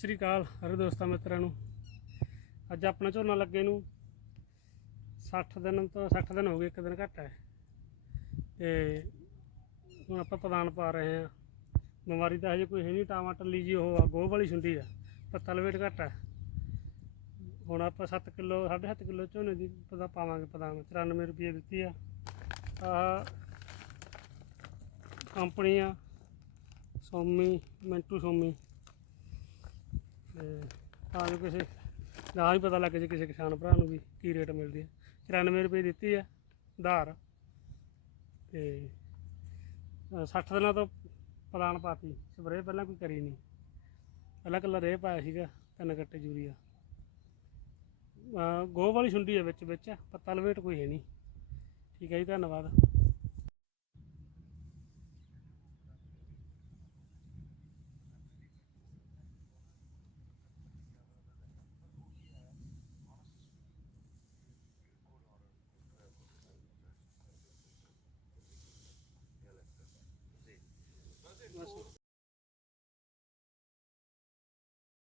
ਸ੍ਰੀ ਅਕਾਲ ਹਰੇ ਦੋਸਤਾਂ ਮਿੱਤਰਾਂ ਨੂੰ। ਅੱਜ ਆਪਣਾ ਝੋਨਾ ਲੱਗੇ ਨੂੰ 60 ਦਿਨ ਤੋਂ 60 ਦਿਨ ਹੋ ਗਏ, ਇੱਕ ਦਿਨ ਘੱਟ ਹੈ। ਤੇ ਹੁਣ ਆਪਾਂ ਪ੍ਰਦਾਨ ਪਾ ਰਹੇ ਹਾਂ। ਬਿਮਾਰੀ ਤਾਂ ਹਜੇ ਕੋਈ ਹੈ ਨਹੀਂ ਟਾਮਾ ਟੱਲੀ ਜੀ ਉਹ ਆ, ਗੋਹ ਵਾਲੀ ਛੁੰਡੀ ਆ ਪੱਤਾ ਲਵੇਟ ਘੱਟ ਹੈ। ਹੁਣ ਆਪਾਂ 7 ਕਿਲੋ 7.5 ਕਿਲੋ ਝੋਨੇ ਦੀ ਪਤਾ ਪਾਵਾਂਗੇ ਪ੍ਰਦਾਨ 94 ਰੁਪਏ ਦਿੱਤੀ ਆ। ਆਹ ਕੰਪਨੀ ਆ, ਸੋਮੀ, ਮਿੰਟੂ ਸੋਮੀ। ਤੇ ਤਾਂ ਜੋ ਕਿਸੇ ਨਾ ਵੀ ਪਤਾ ਲੱਗ ਜੇ ਕਿਸੇ ਕਿਸਾਨ ਭਰਾ ਨੂੰ ਵੀ ਕੀ ਰੇਟ ਮਿਲਦੀ ਹੈ 94 ਰੁਪਏ ਦਿੱਤੀ ਹੈ ਧਾਰ। ਤੇ ਅ, 60 ਦਿਨਾਂ ਤੋਂ ਪਲਾਨ ਪਾਤੀ ਸਪਰੇਅ ਪਹਿਲਾਂ ਕੋਈ ਕਰੀ ਨਹੀਂ। ਪਹਿਲਾਂ ਕੱਲਾ ਰੇਹ ਪਾਇਆ ਸੀਗਾ ਤਿੰਨ ਗੱਟੇ ਯੂਰੀਆ। ਅ, ਗੋਹ ਵਾਲੀ ਛੁੰਡੀ ਹੈ ਵਿੱਚ ਵਿੱਚ ਪੱਤਾ ਲਵੇਟ ਕੋਈ ਹੈ ਨਹੀਂ। ਠੀਕ ਹੈ ਜੀ ਧੰਨਵਾਦ। মাসে